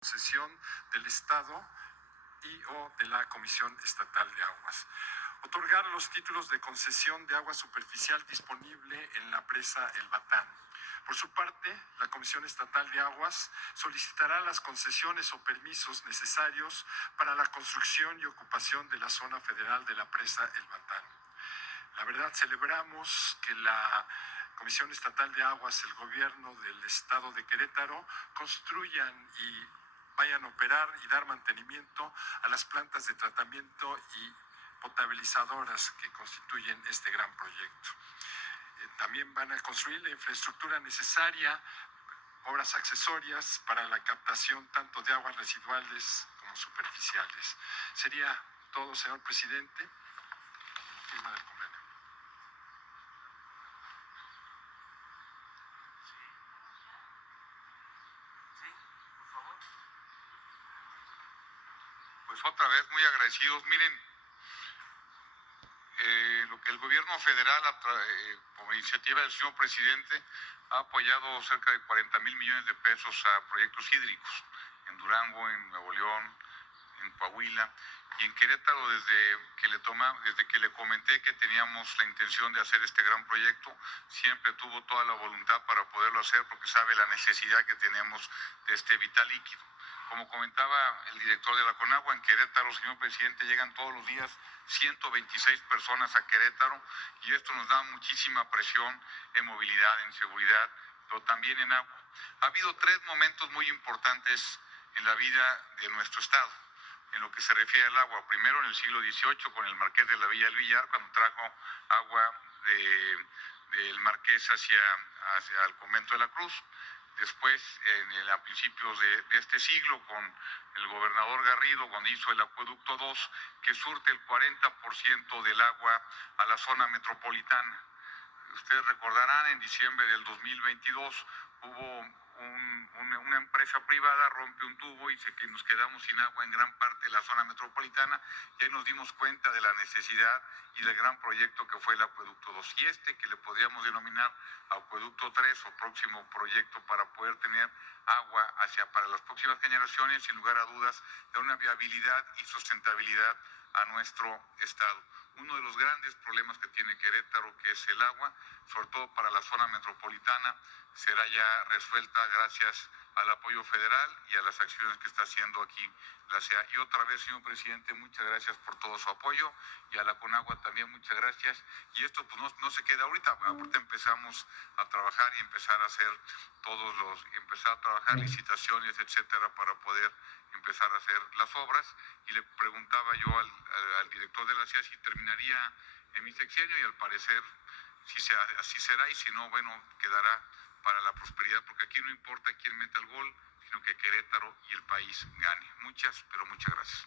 concesión del Estado y o de la Comisión Estatal de Aguas. Otorgar los títulos de concesión de agua superficial disponible en la presa El Batán. Por su parte, la Comisión Estatal de Aguas solicitará las concesiones o permisos necesarios para la construcción y ocupación de la zona federal de la presa El Batán. La verdad, celebramos que la Comisión Estatal de Aguas, el gobierno del estado de Querétaro, construyan y vayan a operar y dar mantenimiento a las plantas de tratamiento y potabilizadoras que constituyen este gran proyecto. También van a construir la infraestructura necesaria, obras accesorias para la captación tanto de aguas residuales como superficiales. Sería todo, señor presidente. Firma del convenio. Pues otra vez muy agradecidos. Miren, lo que el gobierno federal, por iniciativa del señor presidente, ha apoyado cerca de 40,000 millones de pesos a proyectos hídricos en Durango, en Nuevo León, en Coahuila y en Querétaro. Desde que le comenté que teníamos la intención de hacer este gran proyecto, siempre tuvo toda la voluntad para poderlo hacer porque sabe la necesidad que tenemos de este vital líquido. Como comentaba el director de la Conagua, en Querétaro, señor presidente, llegan todos los días 126 personas a Querétaro y esto nos da muchísima presión en movilidad, en seguridad, pero también en agua. Ha habido 3 momentos muy importantes en la vida de nuestro estado, en lo que se refiere al agua. Primero, en el siglo XVIII, con el Marqués de la Villa del Villar, cuando trajo agua del Marqués hacia el Convento de la Cruz. Después, a principios de este siglo, con el gobernador Garrido, cuando hizo el Acueducto 2, que surte el 40% del agua a la zona metropolitana. Ustedes recordarán, en diciembre del 2022 hubo una empresa privada, rompe un tubo y nos quedamos sin agua en gran parte de la zona metropolitana, y ahí nos dimos cuenta de la necesidad y del gran proyecto que fue el Acueducto 2. Y que le podríamos denominar Acueducto 3 o próximo proyecto para poder tener agua para las próximas generaciones, sin lugar a dudas, de una viabilidad y sustentabilidad a nuestro estado. Uno de los grandes problemas que tiene Querétaro, que es el agua, sobre todo para la zona metropolitana, será ya resuelta gracias al apoyo federal y a las acciones que está haciendo aquí la CEA. Y otra vez, señor presidente, muchas gracias por todo su apoyo, y a la Conagua también muchas gracias. Y esto pues no se queda ahorita empezamos a trabajar y empezar a trabajar licitaciones, etcétera, para poder empezar a hacer las obras. Y le preguntaba yo al director de la CIA si terminaría en mi sexenio, y al parecer así será, y si no, bueno, quedará para la prosperidad, porque aquí no importa quién meta el gol, sino que Querétaro y el país gane. Muchas, pero muchas gracias.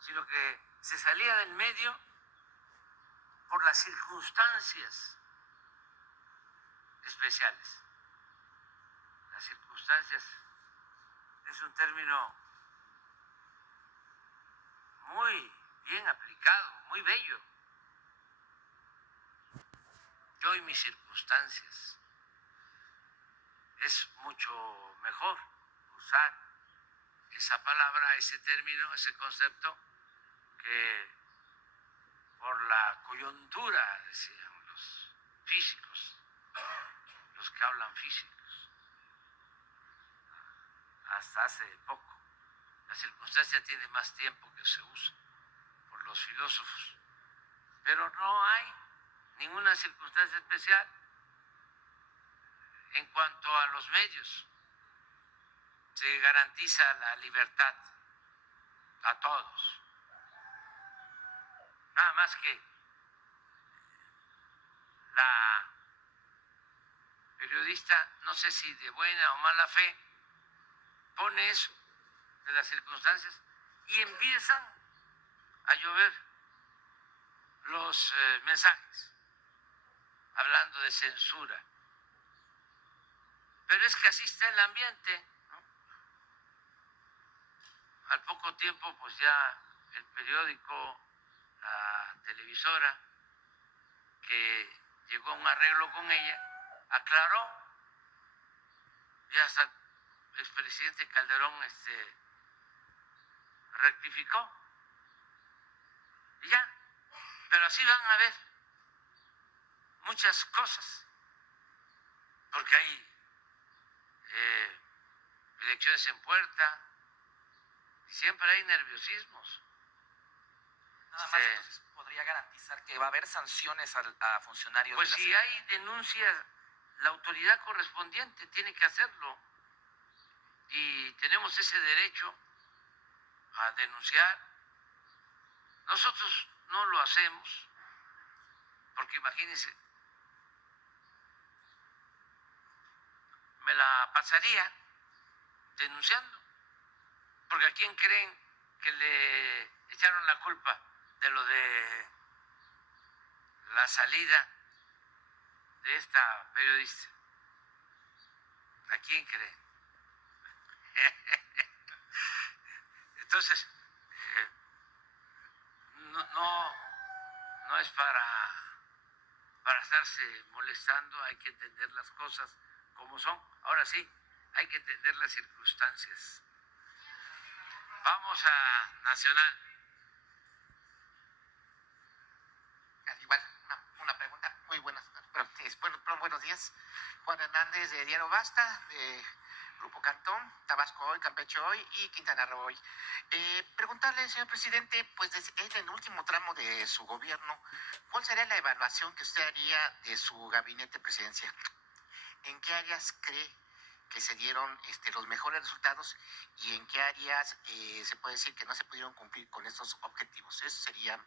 Sino que se salía del medio por las circunstancias especiales. Las circunstancias circunstancias es un término muy bien aplicado, muy bello. Yo y mis circunstancias. Es mucho mejor usar esa palabra, ese término, ese concepto, que por la coyuntura, decían los físicos, los que hablan físicos, hasta hace poco. La circunstancia tiene más tiempo que se usa por los filósofos, pero no hay ninguna circunstancia especial en cuanto a los medios. Se garantiza la libertad a todos. Nada más que la periodista, no sé si de buena o mala fe, pone eso de las circunstancias y empiezan a llover los mensajes hablando de censura. Pero es que así está el ambiente, ¿no? Al poco tiempo, pues ya el periódico, la televisora, que llegó a un arreglo con ella, aclaró, y hasta el expresidente Calderón rectificó, y ya. Pero así van a haber muchas cosas, porque hay elecciones en puerta y siempre hay nerviosismos. Nada más, entonces podría garantizar que va a haber sanciones a funcionarios. Pues si hay denuncias, la autoridad correspondiente tiene que hacerlo y tenemos ese derecho a denunciar. Nosotros no lo hacemos porque imagínense, me la pasaría denunciando, porque ¿a quién creen que le echaron la culpa de lo de la salida de esta periodista? ¿A quién creen? Entonces, no es para estarse molestando, hay que entender las cosas como son. Ahora sí, hay que entender las circunstancias. Vamos a Nacional. Igual, una pregunta. Muy buenas, buenos días. Juan Hernández de Diario Basta, de Grupo Cantón, Tabasco Hoy, Campeche Hoy y Quintana Roo Hoy. Preguntarle, señor presidente, pues en el último tramo de su gobierno, ¿cuál sería la evaluación que usted haría de su gabinete presidencial? ¿En qué áreas cree que se dieron los mejores resultados y en qué áreas se puede decir que no se pudieron cumplir con estos objetivos? Eso sería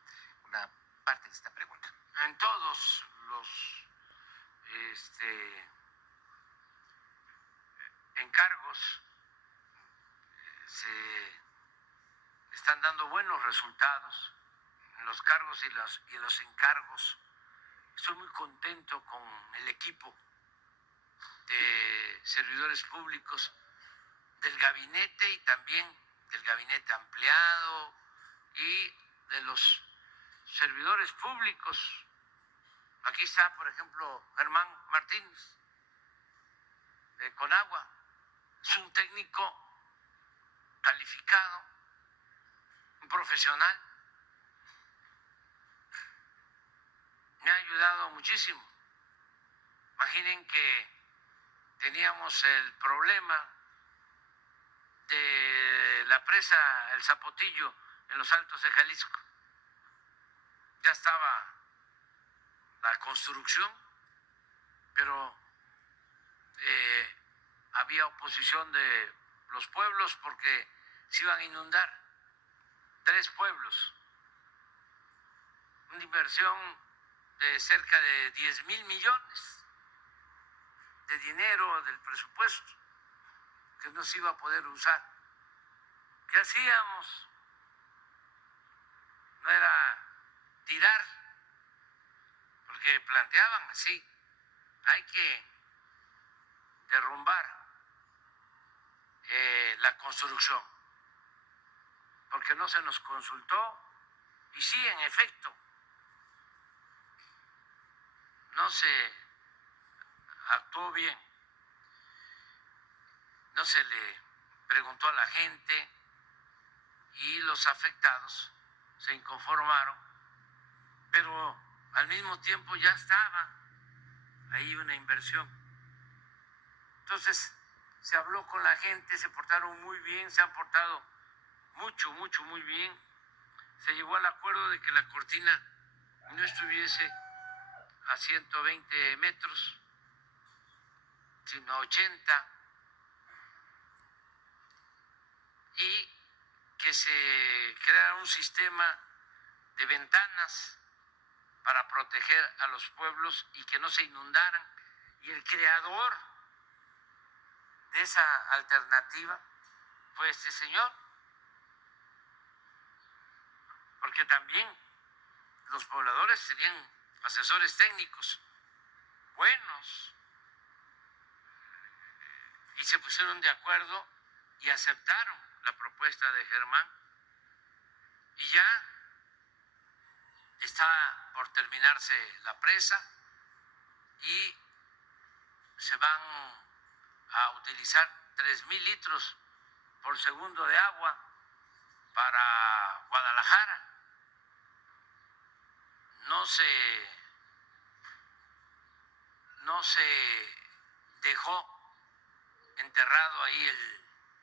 una parte de esta pregunta. En todos los encargos se están dando buenos resultados, en los cargos y en los encargos. Estoy muy contento con el equipo de servidores públicos del gabinete y también del gabinete ampliado y de los servidores públicos. Aquí está, por ejemplo, Germán Martínez, de Conagua. Es un técnico calificado, un profesional. Me ha ayudado muchísimo. Imaginen que teníamos el problema de la presa El Zapotillo en los Altos de Jalisco. Ya estaba la construcción, pero había oposición de los pueblos porque se iban a inundar 3 pueblos. Una inversión de cerca de 10,000 millones de dinero del presupuesto que no se iba a poder usar. ¿Qué hacíamos? No era tirar, porque planteaban así: hay que derrumbar construcción, porque no se nos consultó y sí, en efecto, no se actuó bien, no se le preguntó a la gente y los afectados se inconformaron, pero al mismo tiempo ya estaba ahí una inversión. Entonces se habló con la gente, se portaron muy bien, se han portado muy bien. Se llegó al acuerdo de que la cortina no estuviese a 120 metros, sino a 80, y que se creara un sistema de ventanas para proteger a los pueblos y que no se inundaran. Y el creador de esa alternativa fue este señor, porque también los pobladores tenían asesores técnicos buenos y se pusieron de acuerdo y aceptaron la propuesta de Germán, y ya está por terminarse la presa y se van a utilizar 3,000 litros por segundo de agua para Guadalajara. No se dejó enterrado ahí el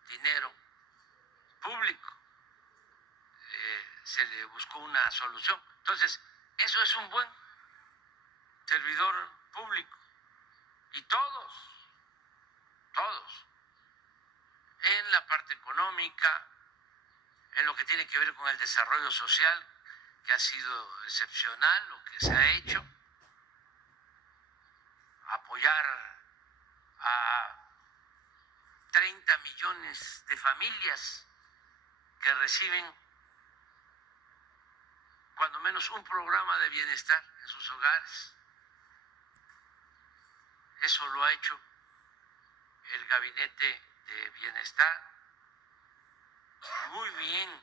dinero público, se le buscó una solución. Entonces, eso es un buen servidor público. Y todos, en la parte económica, en lo que tiene que ver con el desarrollo social, que ha sido excepcional lo que se ha hecho, apoyar a 30 millones de familias que reciben cuando menos un programa de bienestar en sus hogares. Eso lo ha hecho el Gabinete de Bienestar. Muy bien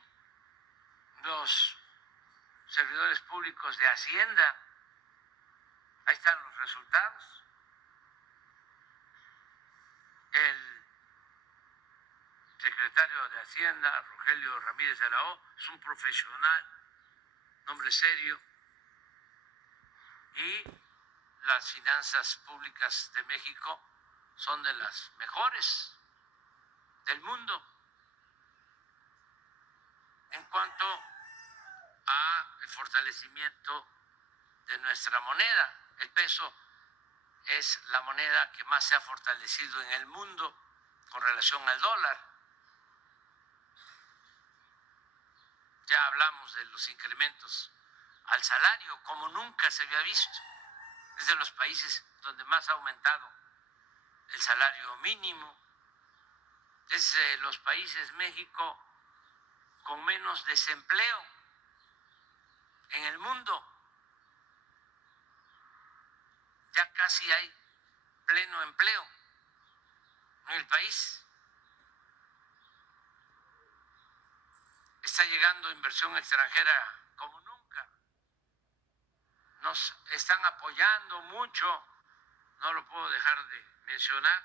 los servidores públicos de Hacienda. Ahí están los resultados. El secretario de Hacienda, Rogelio Ramírez de la O, es un profesional, un hombre serio, y las finanzas públicas de México son de las mejores del mundo. En cuanto al fortalecimiento de nuestra moneda, el peso es la moneda que más se ha fortalecido en el mundo con relación al dólar. Ya hablamos de los incrementos al salario, como nunca se había visto. Es de los países donde más ha aumentado el salario mínimo. Es de los países, México, con menos desempleo en el mundo. Ya casi hay pleno empleo en el país. Está llegando inversión extranjera como nunca. Nos están apoyando mucho, no lo puedo dejar de mencionar,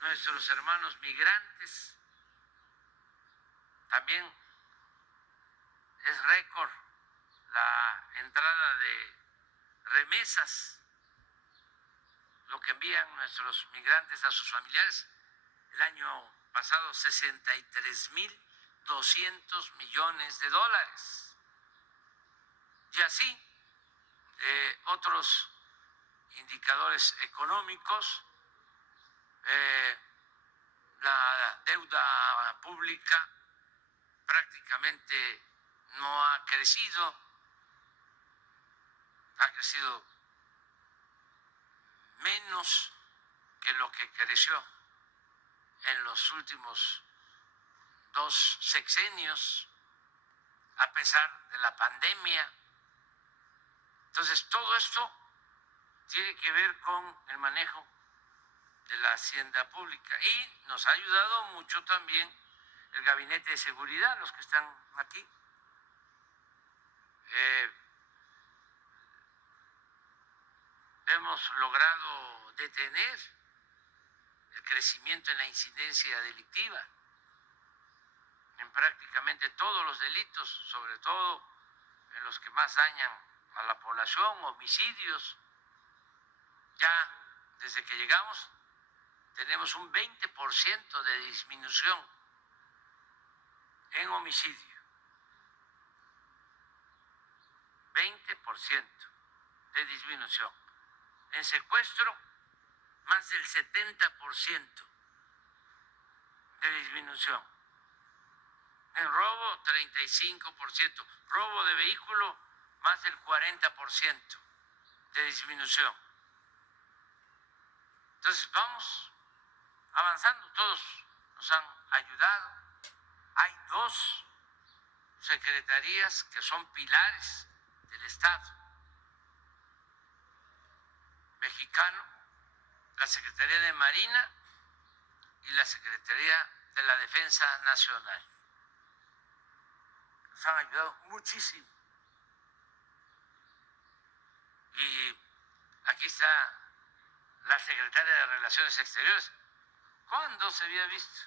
nuestros hermanos migrantes. También es récord la entrada de remesas, lo que envían nuestros migrantes a sus familiares. El año pasado, 63,200 millones de dólares. Y así, otros indicadores económicos, la deuda pública prácticamente no ha crecido, ha crecido menos que lo que creció en los últimos 2 sexenios, a pesar de la pandemia. Entonces, todo esto tiene que ver con el manejo de la hacienda pública. Y nos ha ayudado mucho también el Gabinete de Seguridad, los que están aquí. Hemos logrado detener el crecimiento en la incidencia delictiva, en prácticamente todos los delitos, sobre todo en los que más dañan a la población, homicidios. Ya desde que llegamos tenemos un 20% de disminución en homicidio. 20% de disminución. En secuestro, más del 70% de disminución. En robo, 35%. Robo de vehículo, más del 40% de disminución. Entonces vamos avanzando, todos nos han ayudado. Hay 2 secretarías que son pilares del Estado mexicano, la Secretaría de Marina y la Secretaría de la Defensa Nacional. Nos han ayudado muchísimo. Y aquí está la Secretaria de Relaciones Exteriores. ¿Cuándo se había visto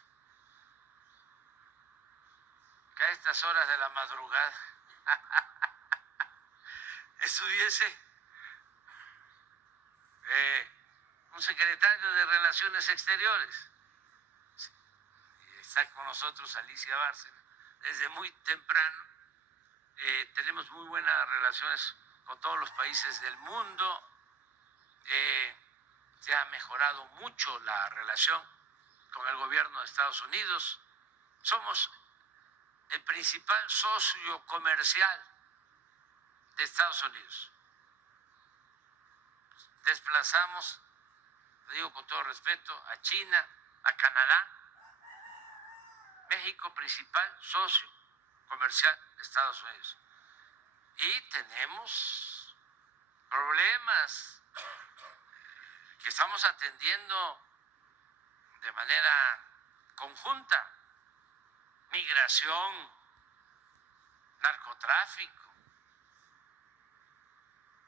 que a estas horas de la madrugada estuviese un secretario de Relaciones Exteriores? Está con nosotros Alicia Bárcena desde muy temprano. Tenemos muy buenas relaciones con todos los países del mundo. Se ha mejorado mucho la relación con el gobierno de Estados Unidos. Somos el principal socio comercial de Estados Unidos. Desplazamos, lo digo con todo respeto, a China, a Canadá. México, principal socio comercial de Estados Unidos. Y tenemos problemas que estamos atendiendo de manera conjunta: migración, narcotráfico,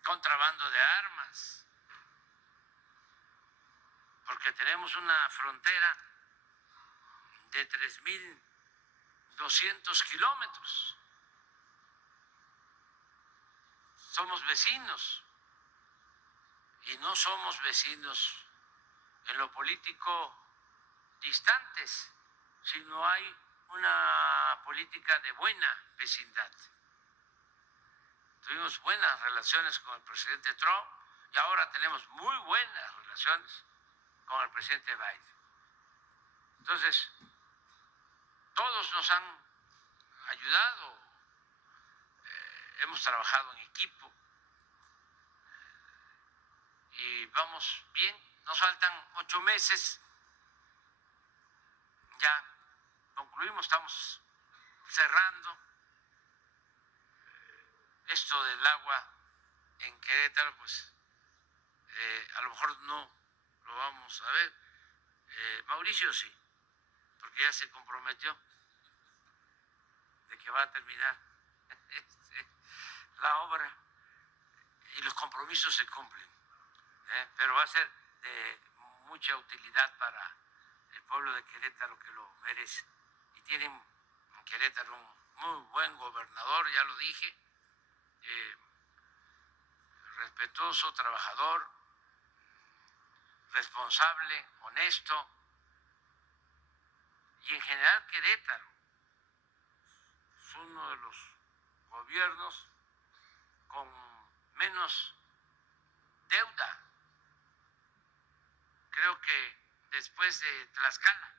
contrabando de armas, porque tenemos una frontera de 3.200 kilómetros. Somos vecinos y no somos vecinos en lo político distantes, sino hay una política de buena vecindad. Tuvimos buenas relaciones con el presidente Trump y ahora tenemos muy buenas relaciones con el presidente Biden. Entonces, todos nos han ayudado, hemos trabajado en equipo y vamos bien. Nos faltan 8 meses, ya concluimos, estamos cerrando. Esto del agua en Querétaro, pues a lo mejor no lo vamos a ver. Mauricio sí, porque ya se comprometió de que va a terminar la obra y los compromisos se cumplen, pero va a ser de mucha utilidad para el pueblo de Querétaro, que lo merece. Y tienen en Querétaro un muy buen gobernador, ya lo dije, respetuoso, trabajador, responsable, honesto. Y en general Querétaro es uno de los gobiernos con menos deuda. Creo que después de Tlaxcala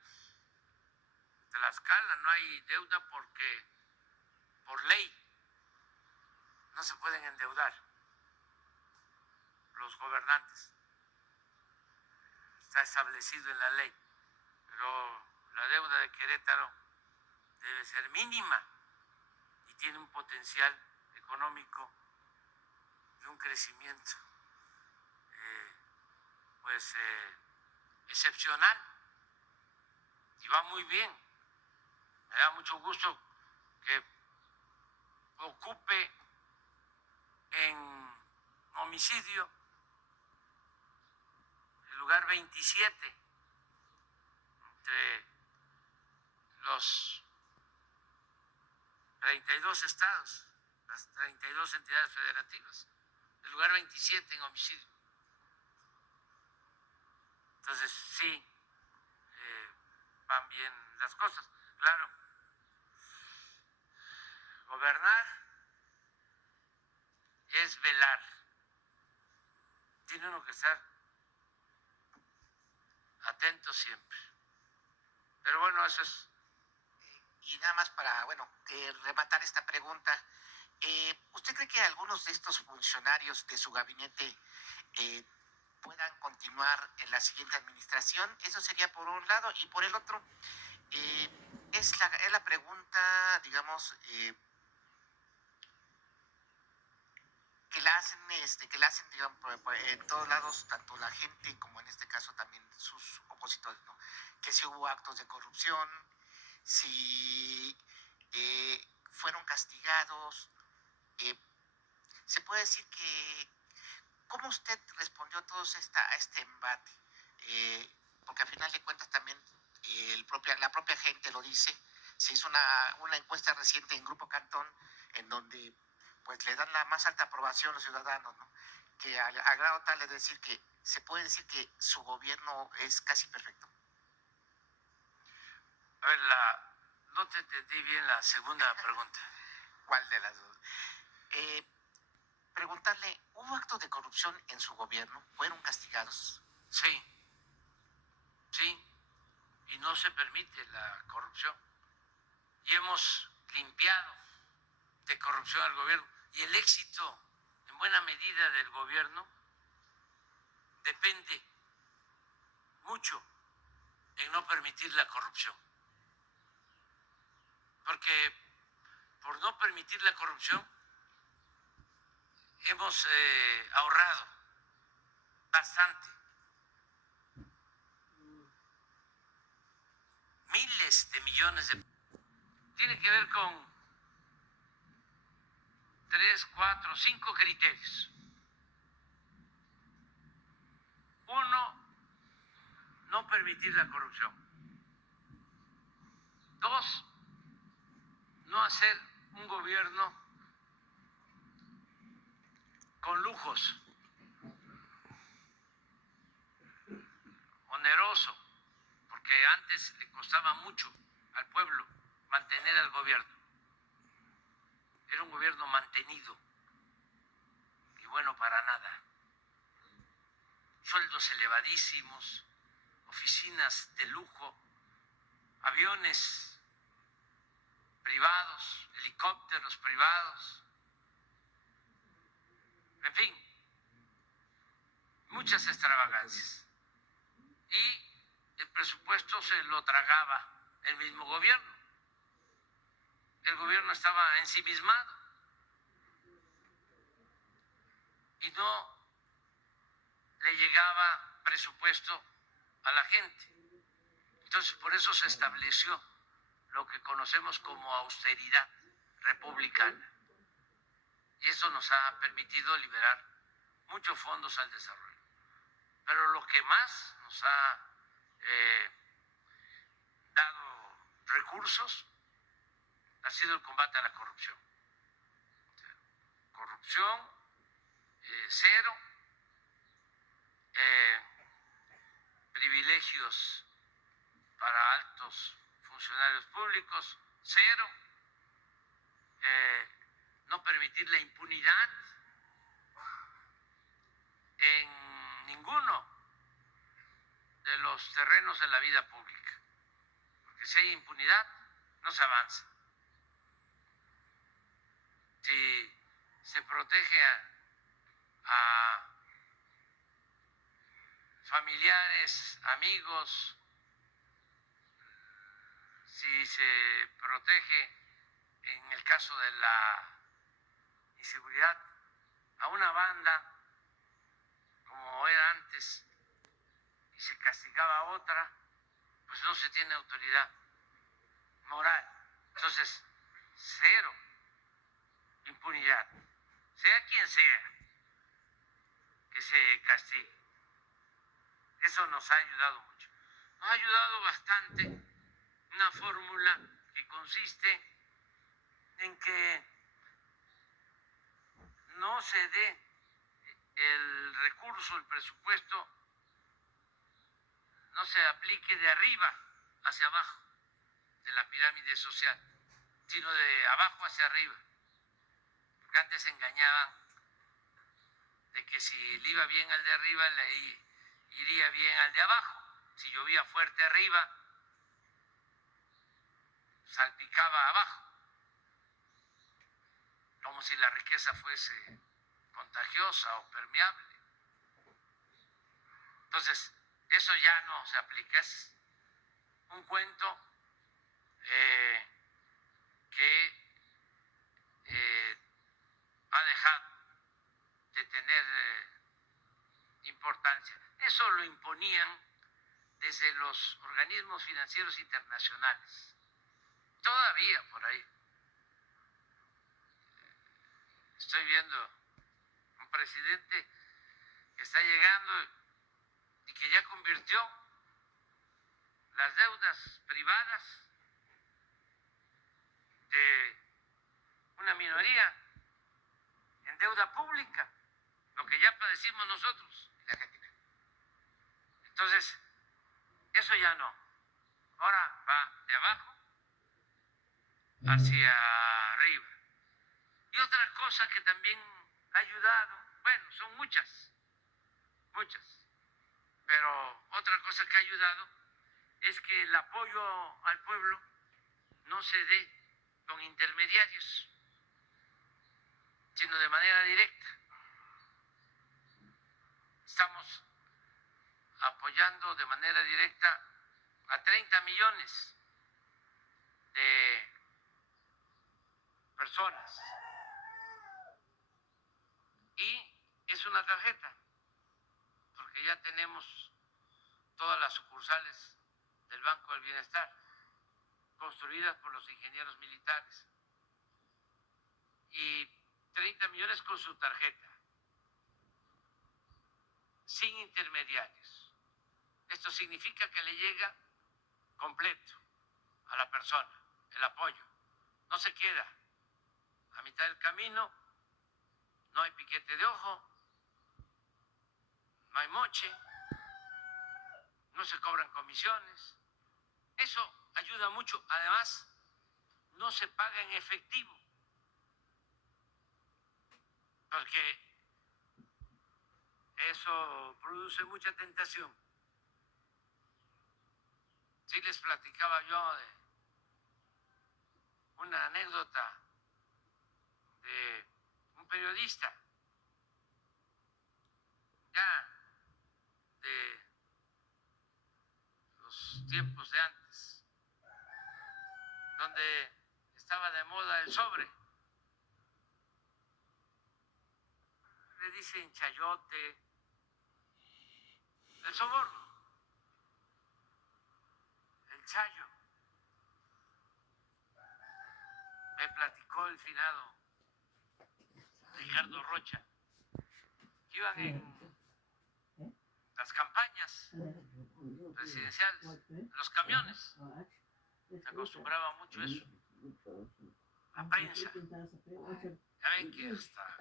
no hay deuda porque por ley no se pueden endeudar los gobernantes. Está establecido en la ley, pero la deuda de Querétaro debe ser mínima y tiene un potencial económico de un crecimiento excepcional y va muy bien. Me da mucho gusto que ocupe en homicidio el lugar 27 entre los 32 estados, las 32 entidades federativas, el lugar 27 en homicidio. Entonces sí, van bien las cosas. Claro, gobernar es velar. Tiene uno que estar atento siempre. Pero bueno, eso es. Y nada más para, bueno, rematar esta pregunta. ¿Usted cree que algunos de estos funcionarios de su gabinete puedan continuar en la siguiente administración? Eso sería por un lado. Y por el otro, es la pregunta, digamos, que la hacen, digamos, en todos lados, tanto la gente como en este caso también sus opositores, ¿no? Que si hubo actos de corrupción, si fueron castigados. Se puede decir que, ¿cómo usted respondió a todo este embate? Porque al final de cuentas también la propia gente lo dice. Se hizo una encuesta reciente en Grupo Cantón en donde pues le dan la más alta aprobación a los ciudadanos, ¿no? Que a grado tal de decir que se puede decir que su gobierno es casi perfecto. A ver, no te entendí bien la segunda pregunta. ¿Cuál de las dos? Preguntarle, ¿hubo actos de corrupción en su gobierno? ¿Fueron castigados? Sí, sí, y no se permite la corrupción. Y hemos limpiado de corrupción al gobierno. Y el éxito, en buena medida, del gobierno depende mucho en no permitir la corrupción. Porque por no permitir la corrupción hemos ahorrado bastante. Miles de millones de... Tiene que ver con 3, 4, 5 criterios. Uno, no permitir la corrupción. 2, no hacer un gobierno con lujos, oneroso, porque antes le costaba mucho al pueblo mantener al gobierno. Era un gobierno mantenido y bueno para nada. Sueldos elevadísimos, oficinas de lujo, aviones privados, helicópteros privados, en fin, muchas extravagancias. Y el presupuesto se lo tragaba el mismo gobierno. El gobierno estaba ensimismado y no le llegaba presupuesto a la gente. Entonces, por eso se estableció lo que conocemos como austeridad republicana. Y eso nos ha permitido liberar muchos fondos al desarrollo. Pero lo que más nos ha dado recursos ha sido el combate a la corrupción. Corrupción cero, privilegios para altos funcionarios públicos cero, no permitir la impunidad en ninguno de los terrenos de la vida pública, porque si hay impunidad no se avanza. Si se protege a familiares, amigos, si se protege, en el caso de la inseguridad, a una banda como era antes, y se castigaba a otra, pues no se tiene autoridad moral. Entonces, cero impunidad, sea quien sea, que se castigue. Eso nos ha ayudado mucho. Nos ha ayudado bastante una fórmula que consiste en que no se dé el recurso, el presupuesto, no se aplique de arriba hacia abajo de la pirámide social, sino de abajo hacia arriba. Porque antes se engañaban de que si le iba bien al de arriba, le iría bien al de abajo. Si llovía fuerte arriba, salpicaba abajo, como si la riqueza fuese contagiosa o permeable. Entonces, eso ya no se aplica, es un cuento que ha dejado de tener importancia. Eso lo imponían desde los organismos financieros internacionales. Todavía por ahí estoy viendo un presidente que está llegando y que ya convirtió las deudas privadas de una minoría en deuda pública, lo que ya padecimos nosotros en Argentina. Entonces, eso ya no. Ahora va de abajo hacia arriba. Y otra cosa que también ha ayudado, bueno, son muchas, pero otra cosa que ha ayudado es que el apoyo al pueblo no se dé con intermediarios, sino de manera directa. Estamos apoyando de manera directa a 30 millones de personas. Y es una tarjeta, porque ya tenemos todas las sucursales del Banco del Bienestar construidas por los ingenieros militares. Y 30 millones con su tarjeta, sin intermediarios. Esto significa que le llega completo a la persona el apoyo. No se queda a mitad del camino, no hay piquete de ojo, no hay moche, no se cobran comisiones. Eso ayuda mucho. Además, no se paga en efectivo, porque eso produce mucha tentación. Sí les platicaba yo de una anécdota de un periodista, ya de los tiempos de antes, donde estaba de moda el sobre. Le dicen chayote, el soborno, el chayo. Me platicó el finado Ricardo Rocha, que iban en las campañas presidenciales, en los camiones. Se acostumbraba mucho eso. La prensa. Ya ven que hasta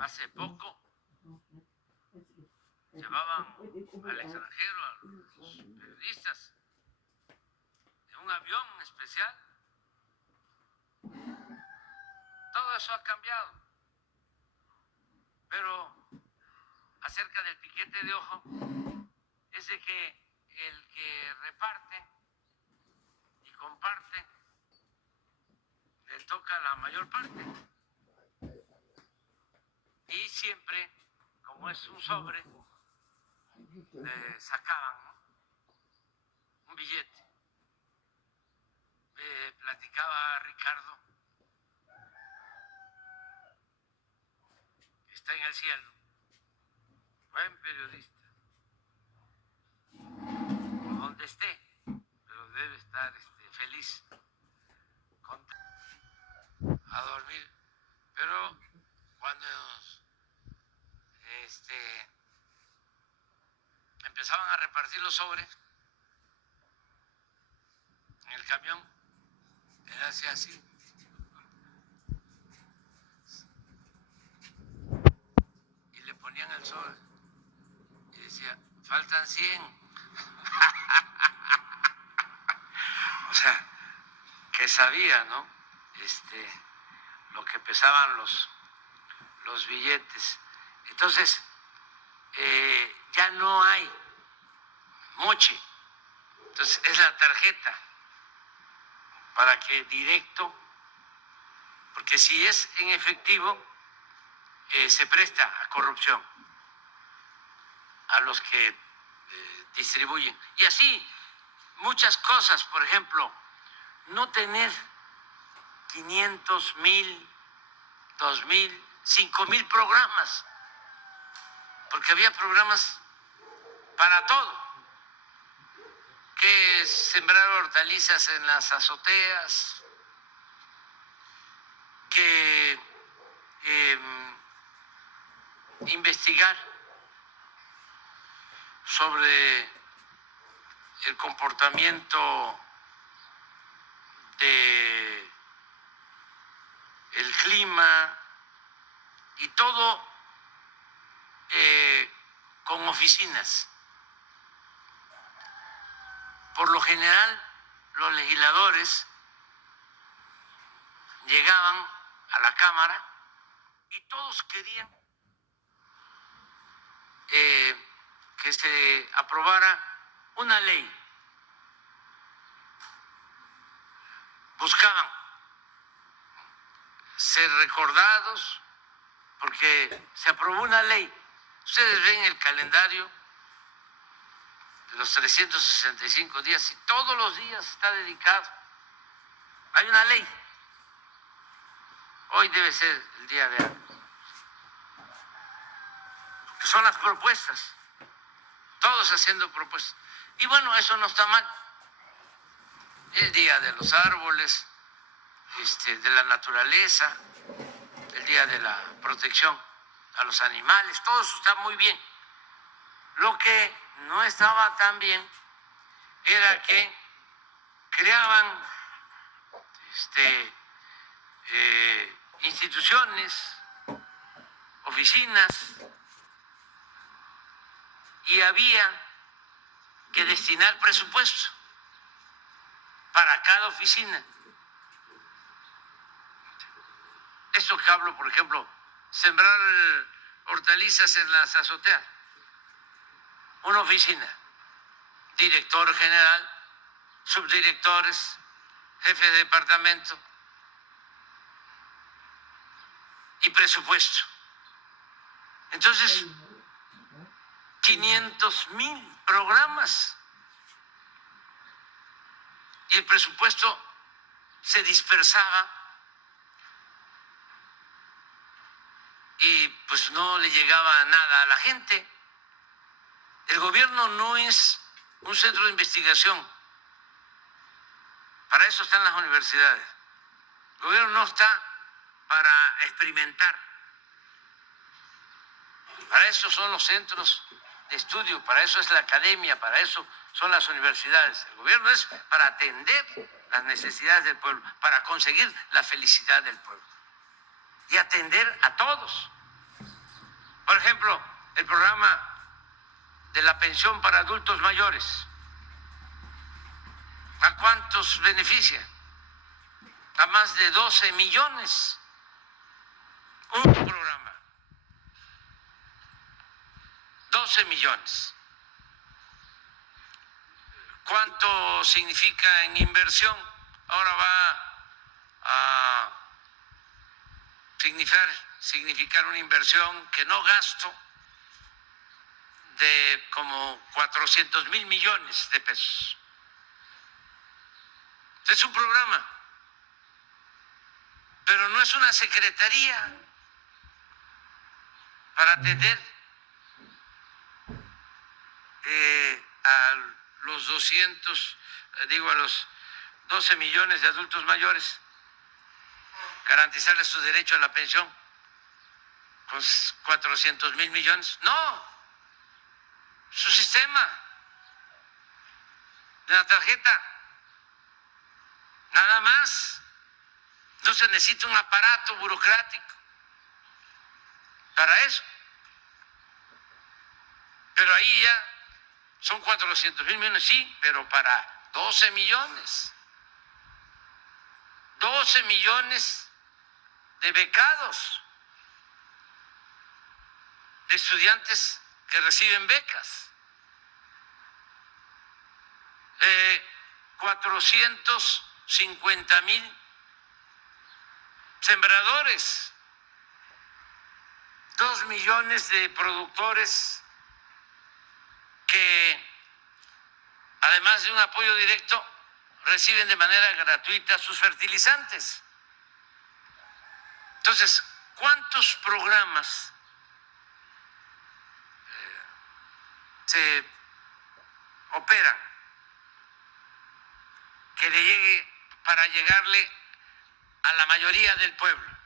hace poco llevaban al extranjero a los periodistas en un avión especial. Todo eso ha cambiado. Pero acerca del piquete de ojo, es de que el que reparte y comparte le toca la mayor parte. Y siempre, como es un sobre, le sacaban, ¿no?, un billete. Me platicaba Ricardo, está en el cielo, buen periodista, feliz, a dormir. Pero cuando empezaban a repartir los sobres en el camión, él hacía así. Y le ponían el sobre y decía, faltan 100. O sea, que sabía, ¿no? Lo que pesaban los billetes. Entonces, ya no hay moche. Entonces, es la tarjeta para que directo, porque si es en efectivo, se presta a corrupción a los que distribuyen. Y así, muchas cosas, por ejemplo, no tener 500,000, 2,000, 5,000 programas, porque había programas para todo, que sembrar hortalizas en las azoteas, que investigar sobre el comportamiento de el clima y todo con oficinas. Por lo general, los legisladores llegaban a la Cámara y todos querían que se aprobara una ley. Buscaban ser recordados porque se aprobó una ley. Ustedes ven el calendario de los 365 días y todos los días está dedicado. Hay una ley. Hoy debe ser el día de algo. Que son las propuestas. Todos haciendo propuestas. Y bueno, eso no está mal. El día de los árboles, de la naturaleza, el día de la protección a los animales, todo eso está muy bien. Lo que no estaba tan bien era que creaban instituciones, oficinas, y había que destinar presupuesto para cada oficina. Esto que hablo, por ejemplo, sembrar hortalizas en las azoteas. Una oficina, director general, subdirectores, jefe de departamento y presupuesto. Entonces, 500,000 programas y el presupuesto se dispersaba y pues no le llegaba nada a la gente. El gobierno no es un centro de investigación. Para eso están las universidades. El gobierno no está para experimentar. Para eso son los centros de estudio, para eso es la academia, para eso son las universidades. El gobierno es para atender las necesidades del pueblo, para conseguir la felicidad del pueblo y atender a todos. Por ejemplo, el programa de la pensión para adultos mayores. ¿A cuántos beneficia? A más de 12 millones. Un programa. 12 millones. ¿Cuánto significa en inversión? Ahora va a significar una inversión que no gasto de como 400,000 millones de pesos. Es un programa, pero no es una secretaría para atender a los 200, a los 12 millones de adultos mayores, garantizarles su derecho a la pensión con 400,000 millones. No, su sistema de la tarjeta, nada más. No se necesita un aparato burocrático para eso. Pero ahí ya son 400,000 millones, sí, pero para 12 millones. 12 millones de becados, de estudiantes que reciben becas. 450,000 sembradores, 2 millones de productores que, además de un apoyo directo, reciben de manera gratuita sus fertilizantes. Entonces, ¿cuántos programas se operan que le llegue para llegarle a la mayoría del pueblo?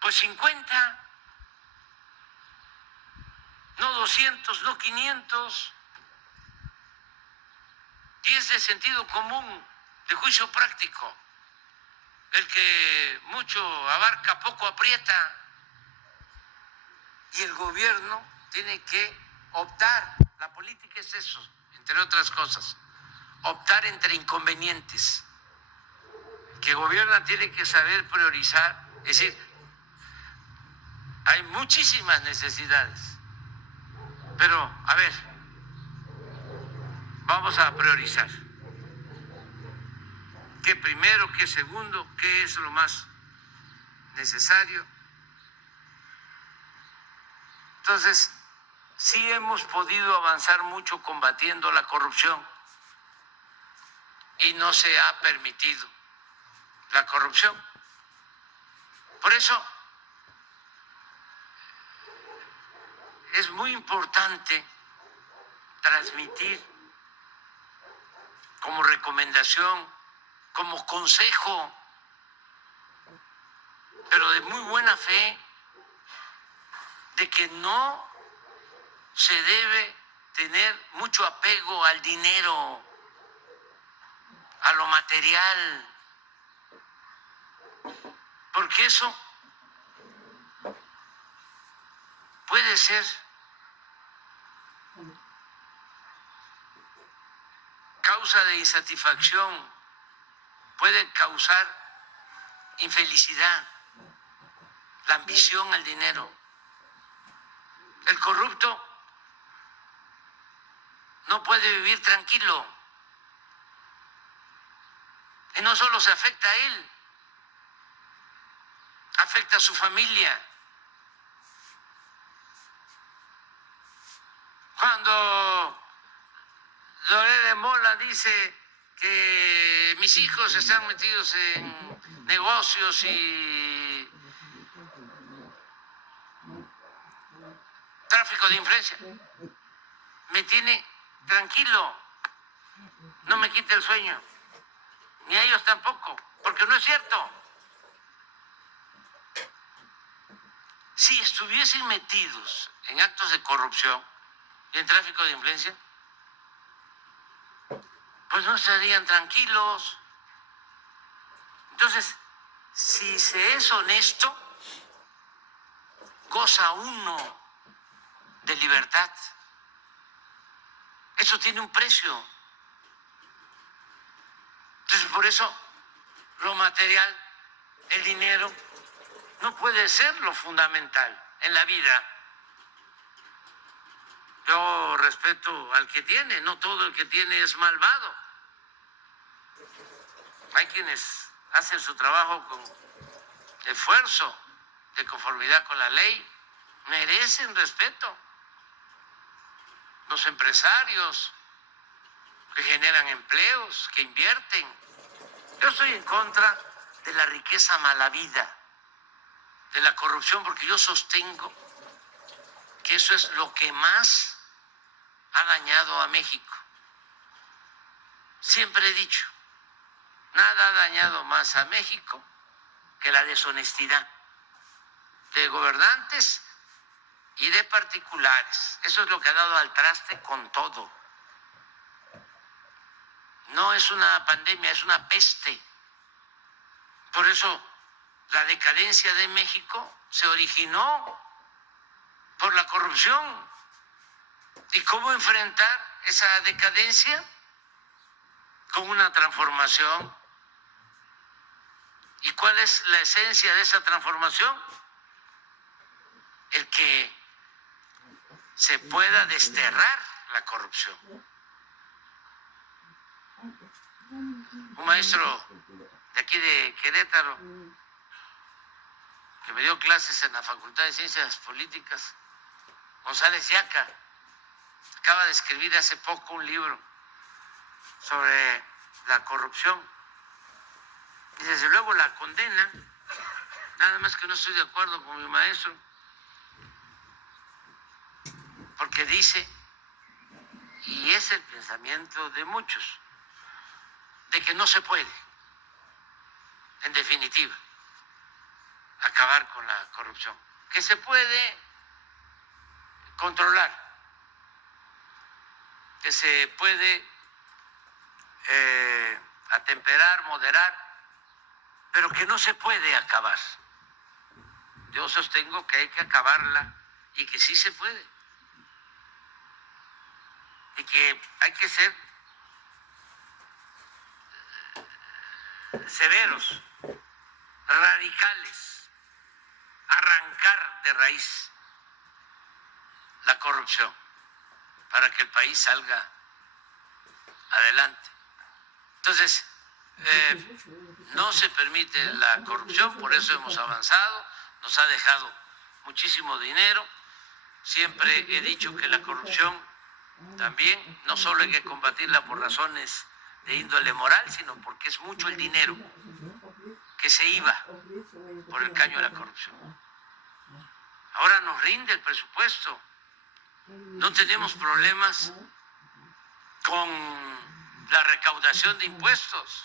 Pues 50, no 200, no 500. Y es de sentido común, de juicio práctico. El que mucho abarca, poco aprieta. Y el gobierno tiene que optar. La política es eso, entre otras cosas. Optar entre inconvenientes. Que gobierna tiene que saber priorizar. Es decir, hay muchísimas necesidades. Pero, a ver, vamos a priorizar. ¿Qué primero, qué segundo, qué es lo más necesario? Entonces, sí hemos podido avanzar mucho combatiendo la corrupción y no se ha permitido la corrupción. Por eso es muy importante transmitir como recomendación, como consejo, pero de muy buena fe, de que no se debe tener mucho apego al dinero, a lo material, porque eso puede ser causa de insatisfacción, puede causar infelicidad, la ambición al dinero. El corrupto no puede vivir tranquilo. Y no solo se afecta a él, afecta a su familia. Cuando Loret de Mola dice que mis hijos están metidos en negocios y tráfico de influencia, me tiene tranquilo, no me quita el sueño, ni a ellos tampoco, porque no es cierto. Si estuviesen metidos en actos de corrupción y en tráfico de influencia, pues no estarían tranquilos. Entonces, si se es honesto, goza uno de libertad. Eso tiene un precio. Entonces, por eso, lo material, el dinero, no puede ser lo fundamental en la vida. Yo respeto al que tiene, no todo el que tiene es malvado. Hay quienes hacen su trabajo con esfuerzo, de conformidad con la ley, merecen respeto. Los empresarios que generan empleos, que invierten. Yo estoy en contra de la riqueza malavida, de la corrupción, porque yo sostengo que eso es lo que más ha dañado a México. Siempre he dicho, Nada ha dañado más a México que la deshonestidad de gobernantes y de particulares. Eso es lo que ha dado al traste con todo. No es una pandemia, es una peste. Por eso la decadencia de México se originó por la corrupción. ¿Y cómo enfrentar esa decadencia? Con una transformación. ¿Y cuál es la esencia de esa transformación? El que se pueda desterrar la corrupción. Un maestro de aquí de Querétaro, que me dio clases en la Facultad de Ciencias Políticas, González Yaca, acaba de escribir hace poco un libro sobre la corrupción. Y desde luego la condena, nada más que no estoy de acuerdo con mi maestro, porque dice, y es el pensamiento de muchos, de que no se puede, en definitiva, acabar con la corrupción, que se puede controlar, que se puede atemperar, moderar, pero que no se puede acabar. Yo sostengo que hay que acabarla y que sí se puede. Y que hay que ser severos, radicales, arrancar de raíz la corrupción para que el país salga adelante. Entonces, no se permite la corrupción, por eso hemos avanzado, nos ha dejado muchísimo dinero. Siempre he dicho que la corrupción también no solo hay que combatirla por razones de índole moral, sino porque es mucho el dinero que se iba por el caño de la corrupción. Ahora nos rinde el presupuesto, no tenemos problemas con la recaudación de impuestos.